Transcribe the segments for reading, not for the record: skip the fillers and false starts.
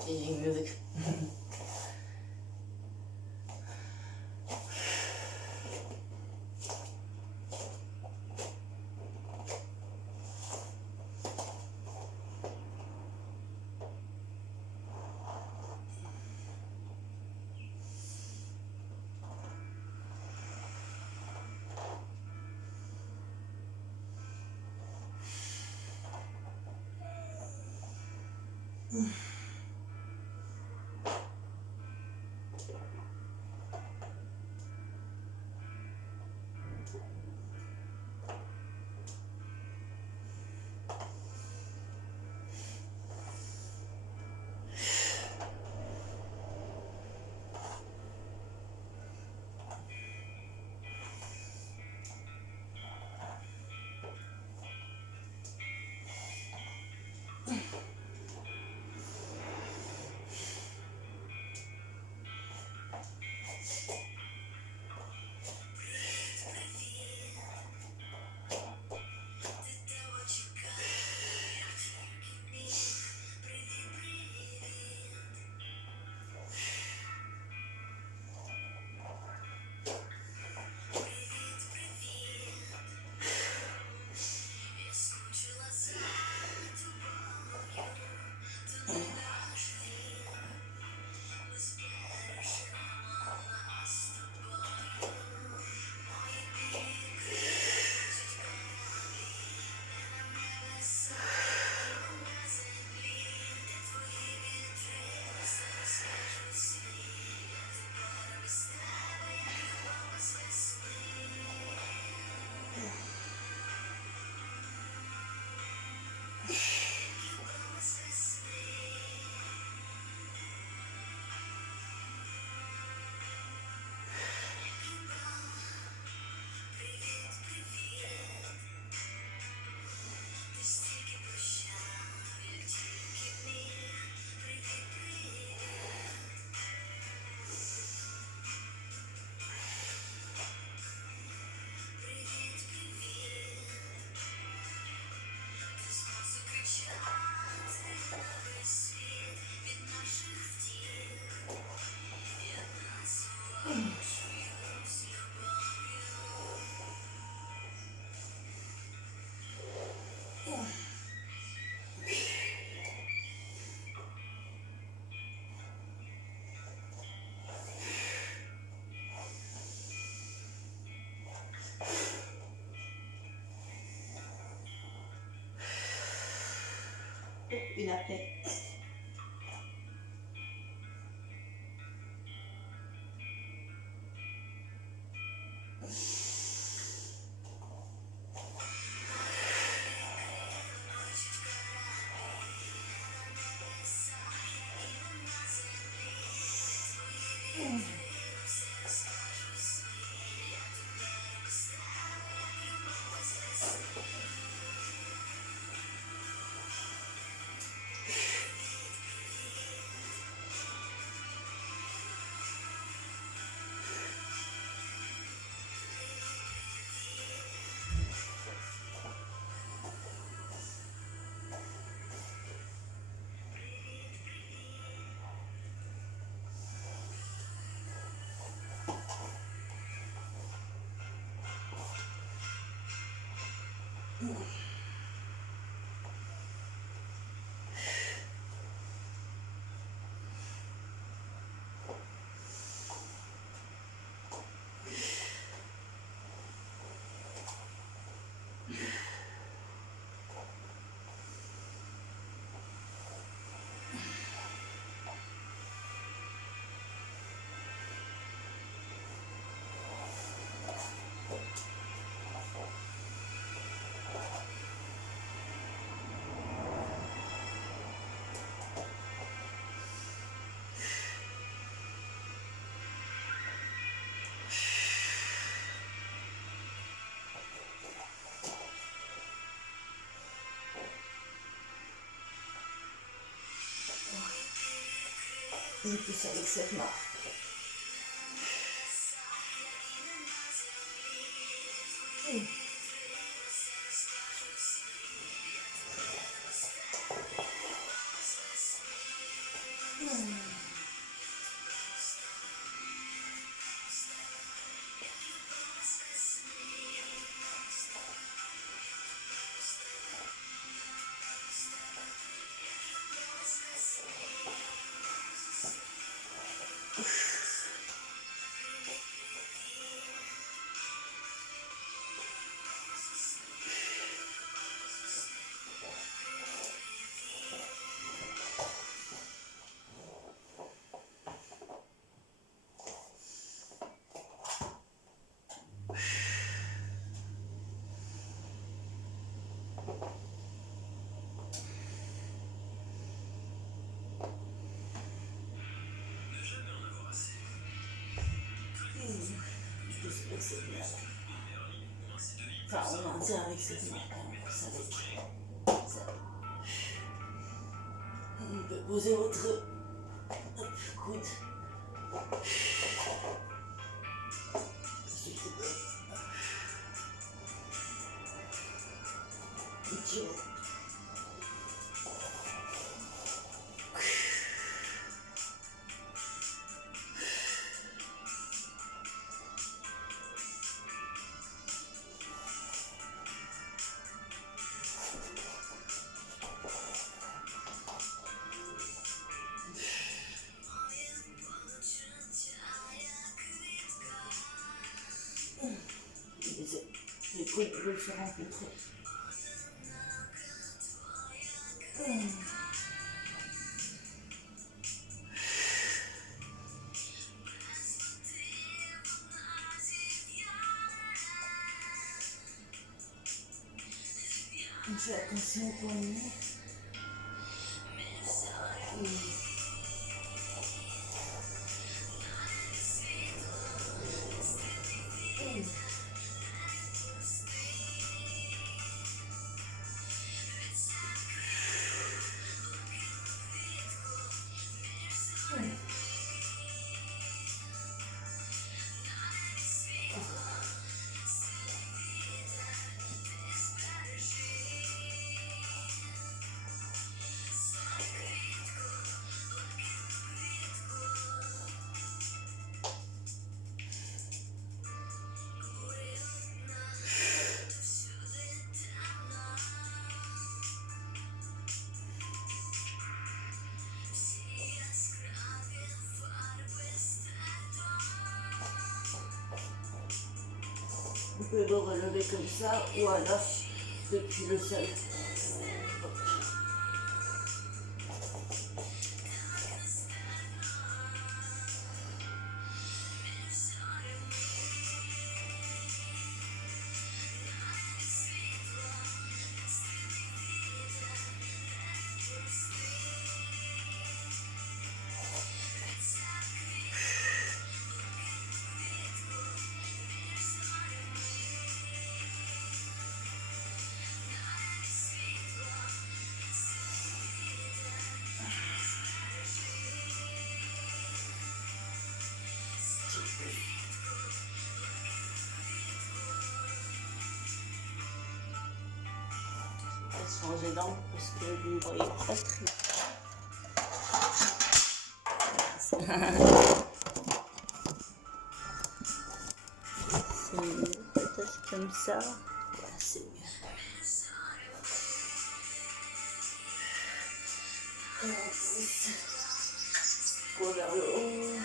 Changing music. Une après. Et puis avec cette main. plus avec cette merde. Enfin, on a intérêt avec cette merde, en plus avec ça. On peut poser votre coude. C'est bon. Idiot. Les coudes veulent se rencontrer. On fait attention au poignet. Vous pouvez le relever comme ça ou alors depuis le sol. Changer d'angle parce que vous ne voyez pas très c'est mieux, peut-être comme ça. Voilà, c'est mieux. Pour vers le haut.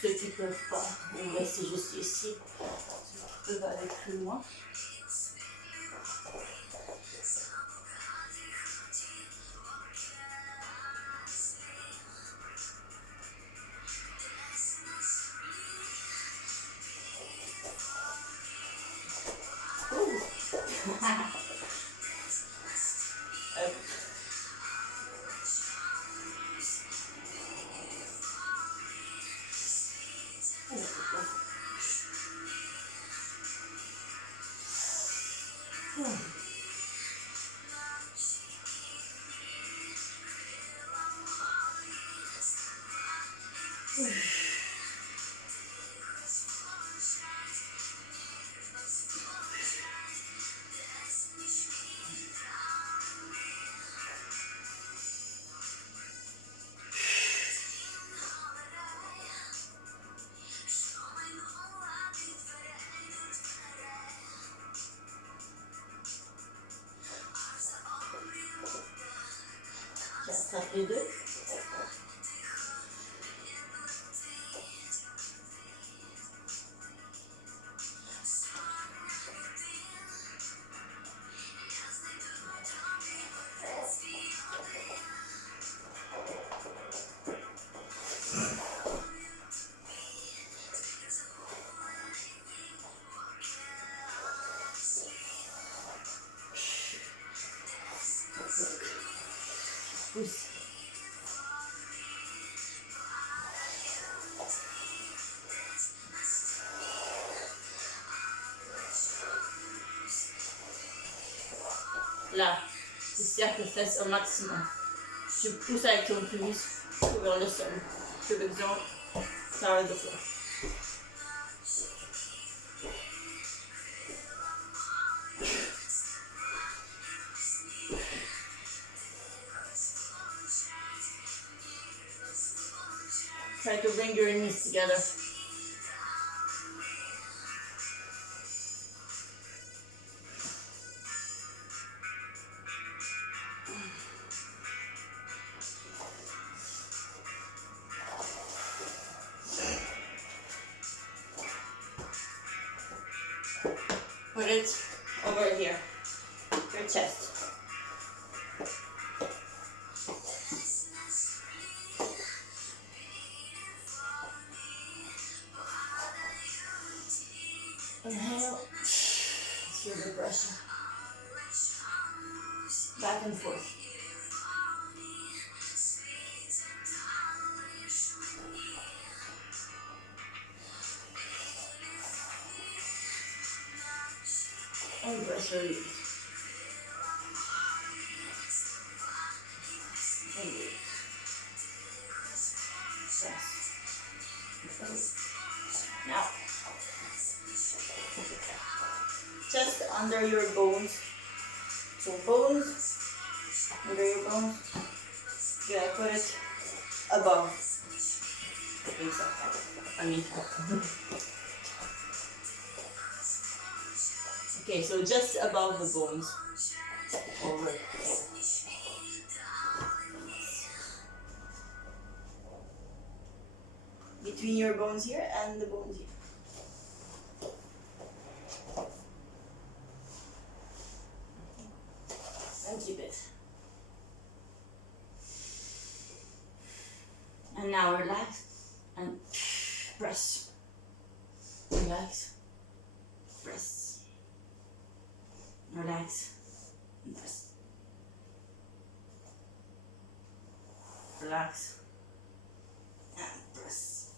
ceux qui ne peuvent pas, on reste juste ici. Ceux qui peuvent aller plus loin. J'attrape les deux. Pousse. Là, tu serres tes fesses au maximum. Tu pousses avec ton pubis vers le sol. Par exemple, par the floor. Try to bring your knees together. Put it over here, your chest. Inhale, feel the pressure. Back and forth. And press release. Engage. Press. Now, just under your bones. So bones, under your bones. You gotta put it above. Okay, so just above the bones. Over. Between your bones here and the bones here. And keep it. And now relax and press. Relax. Press. Relax and press. Relax and press.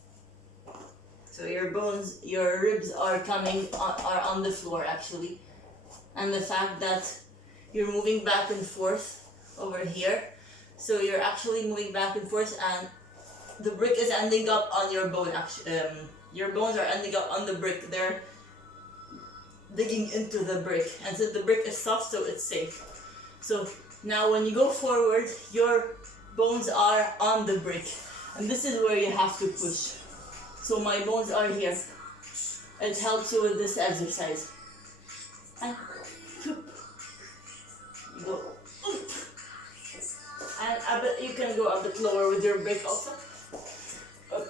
So your bones, your ribs are on the floor actually. And the fact that you're moving back and forth over here. So you're actually moving back and forth and the brick is ending up on your bone actually. Your bones are ending up on the brick. They're digging into the brick. And so the brick is soft, so it's safe. So now when you go forward, your bones are on the brick. And this is where you have to push. So my bones are here. It helps you with this exercise. And you go up. And you can go a bit lower with your brick also. Up.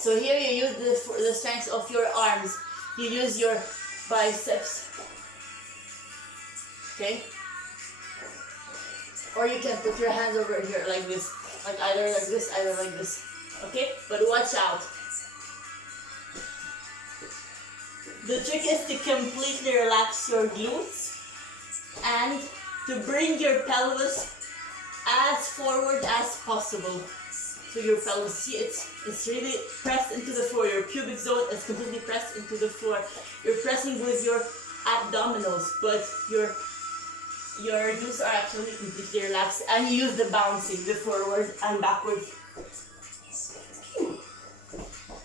So here you use the strength of your arms. You use your biceps. Okay? Or you can put your hands over here like this. Like either like this, either like this. Okay? But watch out. The trick is to completely relax your glutes and to bring your pelvis as forward as possible. So your pelvis, see it's really pressed into the floor. Your pubic zone is completely pressed into the floor. You're pressing with your abdominals, but your glutes are actually completely relaxed, and you use the bouncing, the forward and backward.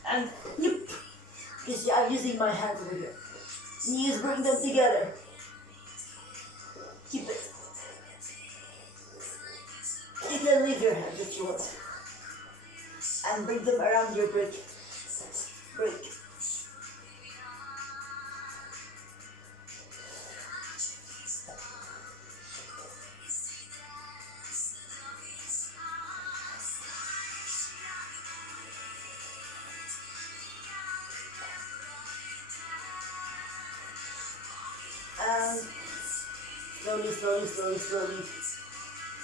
And you see, I'm using my hands over here. Knees, bring them together. Keep it. You can leave your hands if you want. And bring them around your brick. Break. And slowly, slowly, slowly, slowly.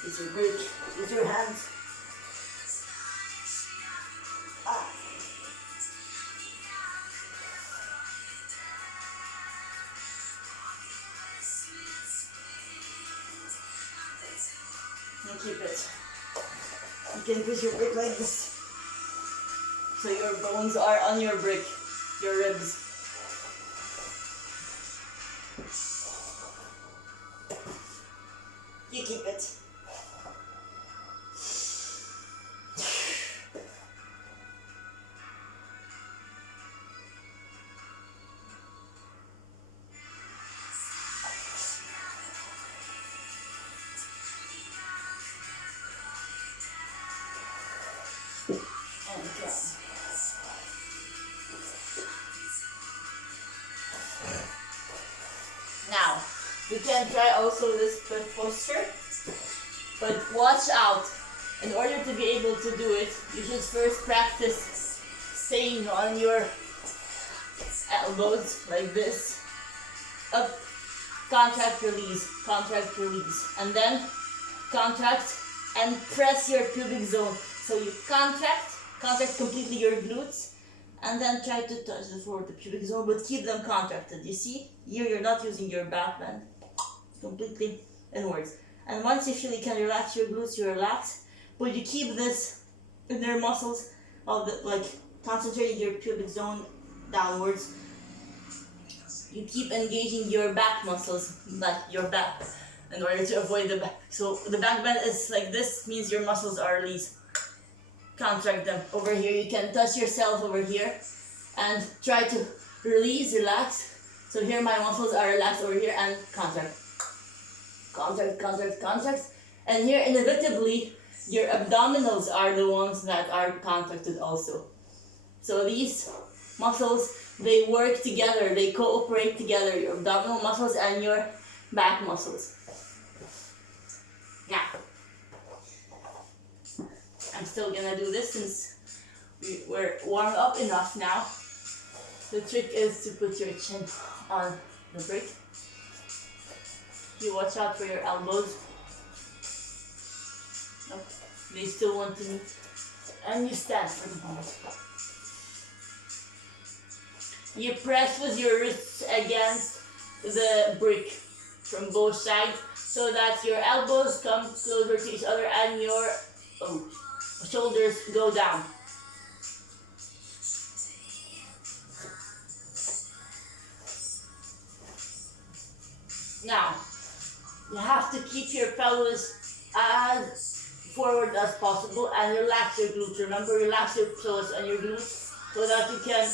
Use your brick. Use your hands. And keep it. You can push your brick like this. So your bones are on your brick, your ribs. You keep it. And go. Now, you can try also this posture, but watch out. In order to be able to do it, you should first practice staying on your elbows like this. Up, contract, release, and then contract and press your pubic zone. So you contract completely your glutes, and then try to touch the floor with the pubic zone, but keep them contracted. You see? Here you're not using your back bend. Completely inwards. And once you feel you can relax your glutes, you relax, but you keep this inner muscles of the, like concentrating your pubic zone downwards. You keep engaging your back muscles, like your back, in order to avoid the back. So the back bend is like this, means your muscles are released. Contract them. Over here, you can touch yourself over here and try to release, relax. So here my muscles are relaxed over here and contract. Contract. And here inevitably, your abdominals are the ones that are contracted also. So these muscles, they work together, they cooperate together, your abdominal muscles and your back muscles. Now, I'm still gonna do this since we're warmed up enough now. The trick is to put your chin on the brick. You watch out for your elbows. Nope. They still want to meet. And you stand for the moment. You press with your wrists against the brick from both sides so that your elbows come closer to each other and your shoulders go down. Now, you have to keep your pelvis as forward as possible and relax your glutes. Remember, relax your pelvis and your glutes so that you can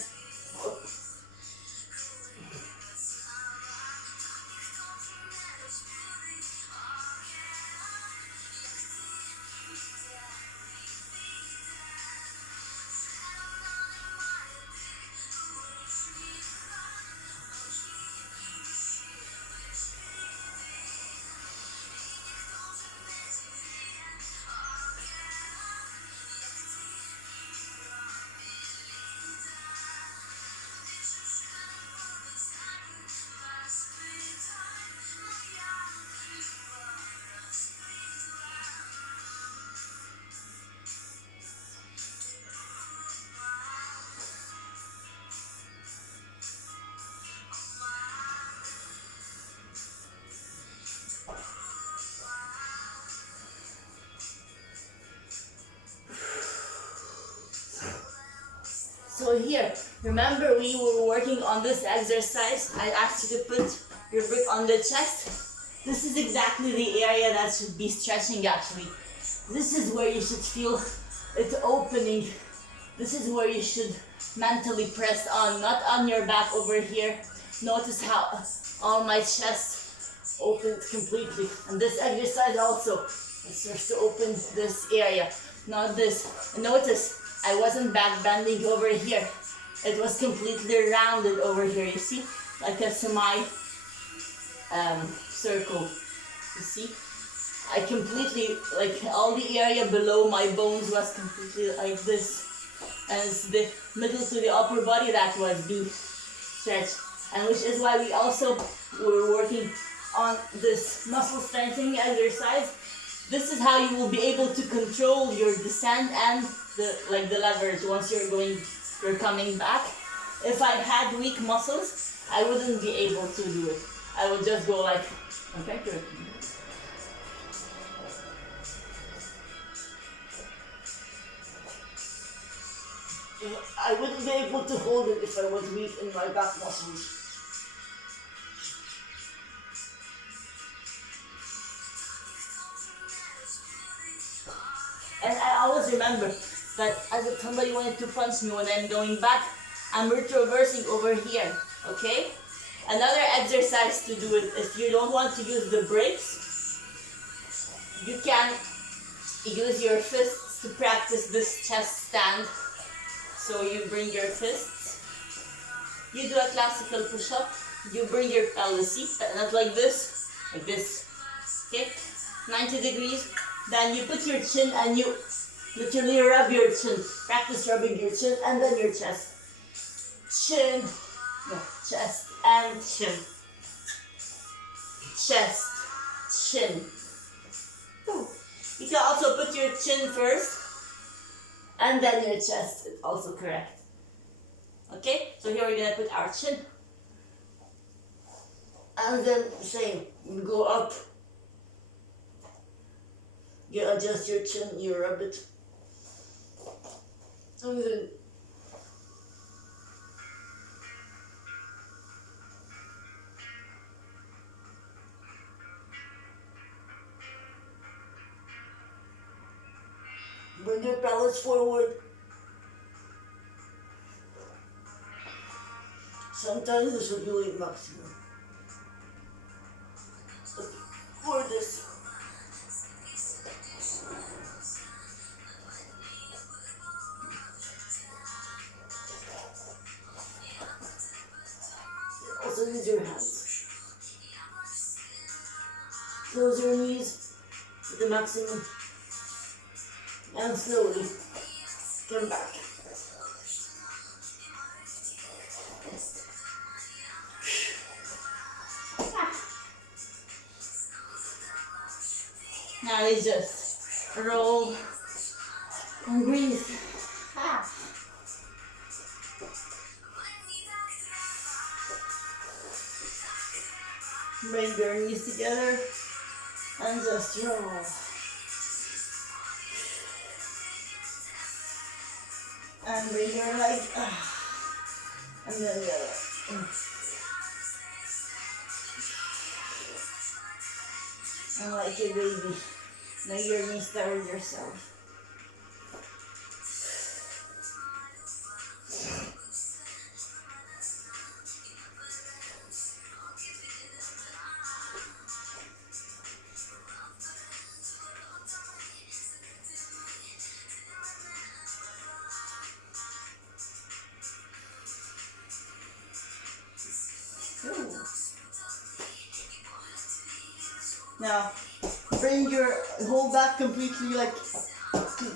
So here, remember we were working on this exercise. I asked you to put your brick on the chest. This is exactly the area that should be stretching actually. This is where you should feel it opening. This is where you should mentally press on, not on your back over here. Notice how all my chest opened completely. And this exercise also starts to open this area, not this. And notice, I wasn't back bending over here. It was completely rounded over here, you see? Like a semi circle, you see? I completely, like all the area below my bones was completely like this. And it's the middle to the upper body that was being stretched. And which is why we also were working on this muscle strengthening exercise. This is how you will be able to control your descent and the leverage once you're coming back. If I had weak muscles, I wouldn't be able to do it. I would just go like, okay, good. I wouldn't be able to hold it if I was weak in my back muscles. And I always remember that as if somebody wanted to punch me when I'm going back, I'm reversing over here, okay? Another exercise to do it, if you don't want to use the brakes, you can use your fists to practice this chest stand. So you bring your fists, you do a classical push-up, you bring your pelvis, not like this, okay? 90 degrees. Then you put your chin and you literally rub your chin. Practice rubbing your chin and then your chest. Chin, no, chest and chin. Chest, chin. Ooh. You can also put your chin first and then your chest. It's also correct. Okay, so here we're gonna put our chin. And then same, you go up. You adjust your chin, you rub it. And then bring your pelvis forward. Sometimes this will do it maximum. For this. Also use your hands. Close your knees to the maximum. And slowly come back. Now we just roll and breathe. Bring your knees together and just roll. And bring your leg and then the other. And like a baby, now you're restarting yourself. Now, bring your whole back completely like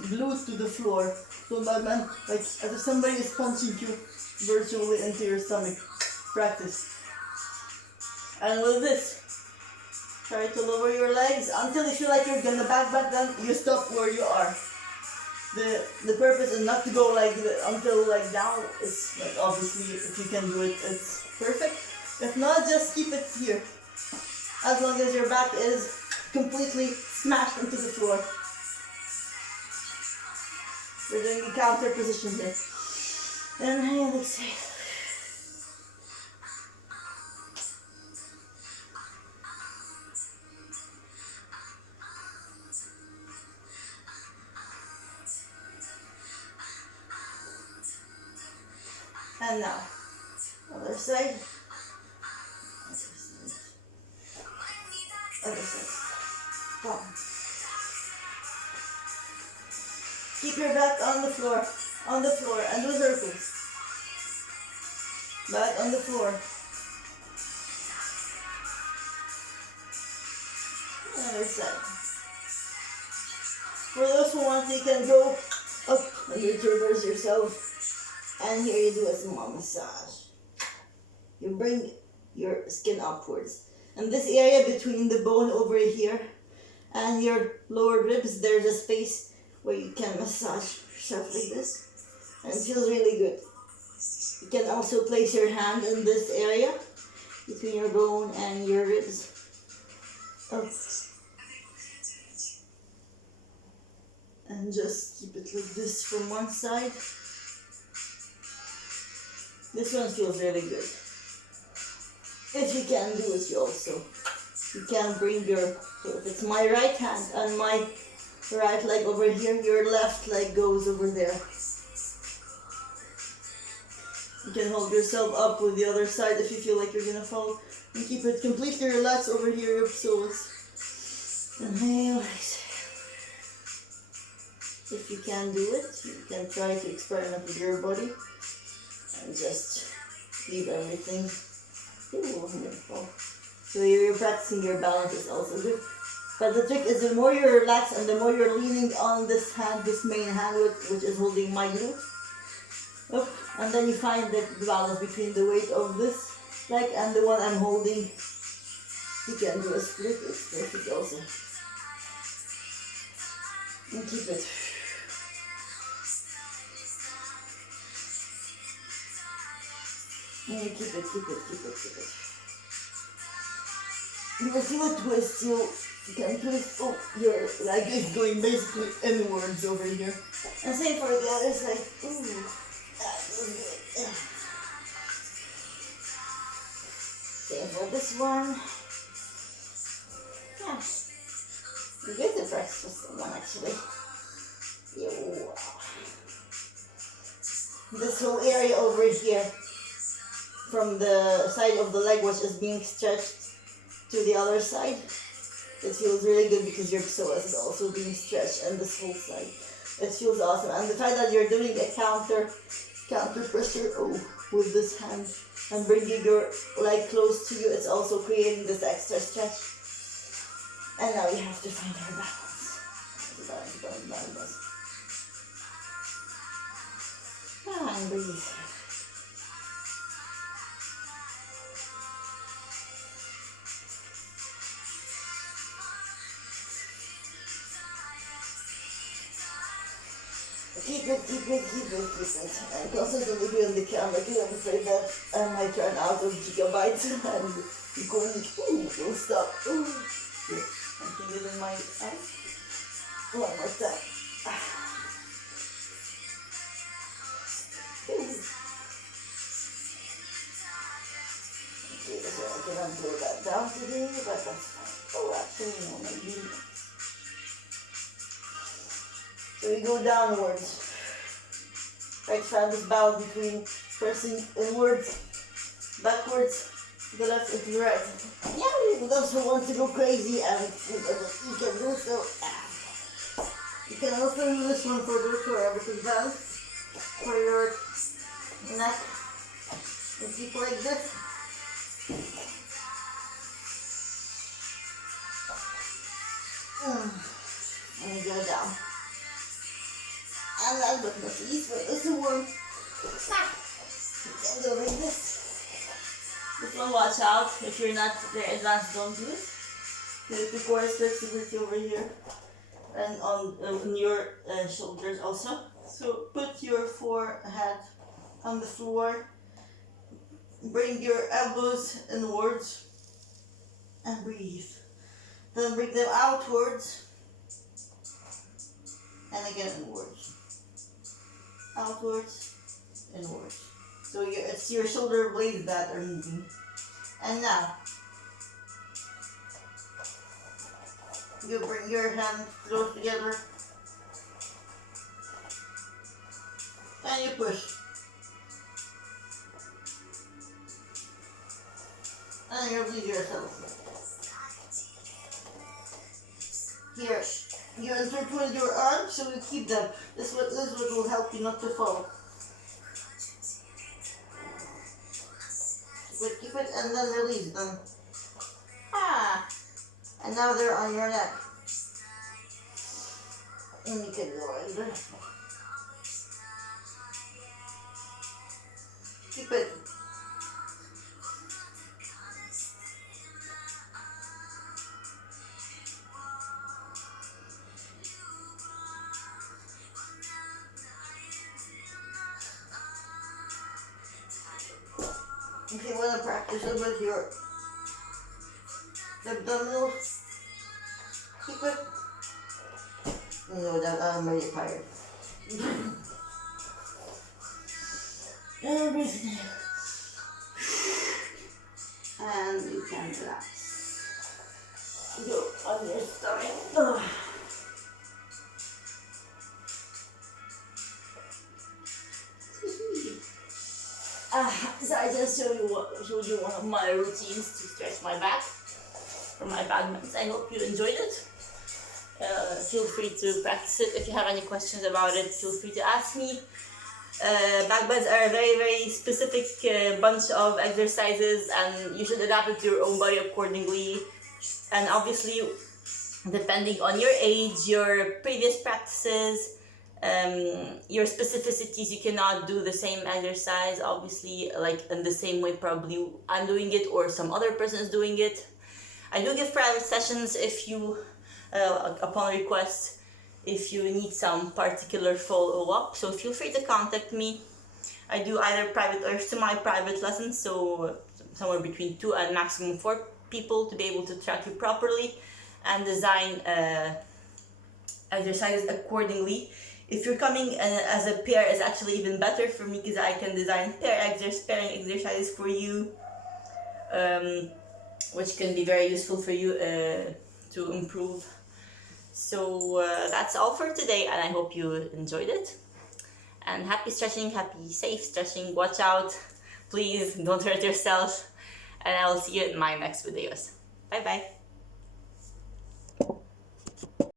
glued to the floor. So that man, like as if somebody is punching you virtually into your stomach. Practice. And with this, try to lower your legs until you feel like you're gonna back then you stop where you are. The purpose is not to go like until like down. It's like obviously if you can do it, it's perfect. If not, just keep it here. As long as your back is completely smashed into the floor. We're doing the counter position here. Inhale, exhale. And now, other side. Other side. Come. Keep your back on the floor, and do circles. Back on the floor. Other side. For those who want, you can go up and you reverse yourself. And here you do a small massage. You bring your skin upwards. And this area between the bone over here and your lower ribs, there's a space where you can massage yourself like this. And it feels really good. You can also place your hand in this area between your bone and your ribs. Up. And just keep it like this from one side. This one feels really good. If you can do it, you can bring your, so if it's my right hand and my right leg over here, your left leg goes over there. You can hold yourself up with the other side if you feel like you're gonna fall. And keep it completely relaxed over here, your psoas. Inhale, exhale. If you can do it, you can try to experiment with your body. And just leave everything. Ooh, I'm gonna fall. So you're practicing your balance is also good. But the trick is the more you're relaxed and the more you're leaning on this hand, this main hand which is holding my glute. Up, and then you find the balance between the weight of this leg and the one I'm holding. You can do a split, it's perfect also. And keep it. And you keep it. You will feel a twist, you can twist, oh, your leg is going basically inwards over here. And same for the other side. Ooh, that feels good. Same for this one. Yeah, you get to practice with someone actually. Yeah. This whole area over here, from the side of the leg which is being stretched to the other side, it feels really good because your psoas is also being stretched and this whole side. It feels awesome. And the fact that you're doing a counter pressure with this hand and bringing your leg close to you, it's also creating this extra stretch. And now you have to find your balance. Balance. And breathe. Keep it. And constantly be on the camera because I'm afraid that I might run out of gigabytes and you're going, don't stop. Yeah. Something is in my eye. One more time. Okay, so I cannot blow that down today, but that's fine. Actually, no, maybe. So we go downwards. Right, find this balance between pressing inwards, backwards, to the left and to the right. Yeah, you also want to go crazy and you can do so. You can also do this one for everything balance, for your neck. And keep like this. And you go down. And last but not least, for this one, you can go like this. This one, watch out. If you're not very advanced, don't do it. There's the core flexibility over here and on your shoulders also. So put your forehead on the floor. Bring your elbows inwards and breathe. Then bring them outwards and again inwards. Outwards inwards. So it's your shoulder blades that are moving. And now, you bring your hands close together and you push. And you release yourself. Here, you intertwine your arms so you keep them. This is what will help you not to fall. Keep it and then release them. And now they're on your neck. And you can go under. Keep it. If you want to practice it with your abdominals, keep it. No, that I'm already tired. And breathe in. And you can relax. Go on your stomach. So I just showed you one of my routines to stretch my back for my backbends. I hope you enjoyed it. Feel free to practice it. If you have any questions about it, feel free to ask me. Backbends are a very, very specific bunch of exercises, and you should adapt it to your own body accordingly. And obviously, depending on your age, your previous practices, your specificities, you cannot do the same exercise obviously like in the same way probably I'm doing it or some other person is doing it. I do give private sessions if you upon request if you need some particular follow-up, so feel free to contact me. I do either private or semi-private lessons, so somewhere between 2 and maximum 4 people to be able to track you properly and design exercises accordingly. If you're coming as a pair, it's actually even better for me because I can design pairing exercises for you, which can be very useful for you to improve. So that's all for today, and I hope you enjoyed it. And happy stretching, happy safe stretching. Watch out, please don't hurt yourself, and I will see you in my next videos. Bye bye.